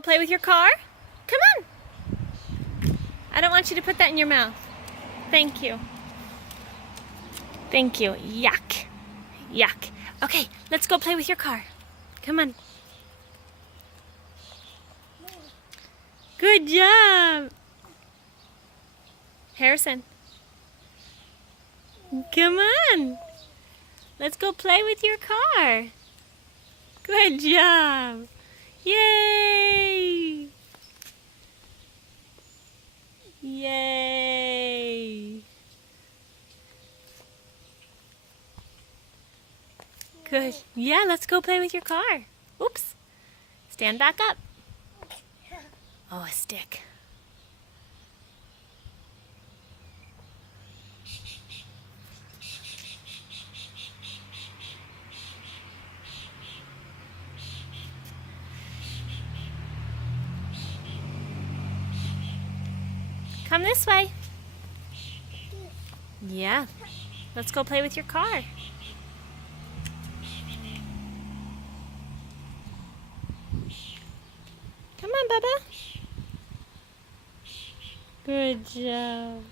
Go play with your car? Come on. I don't want you to put that in your mouth. Thank you. Thank you. Yuck. Yuck. Okay, let's go play with your car. Come on. Good job. Harrison. Come on. Let's go play with your car. Good job. Yay. Yay. Good. Yeah, let's go play with your car. Oops. Stand back up. Oh, a stick. Come this way. Yeah. Let's go play with your car. Come on, Bubba. Good job.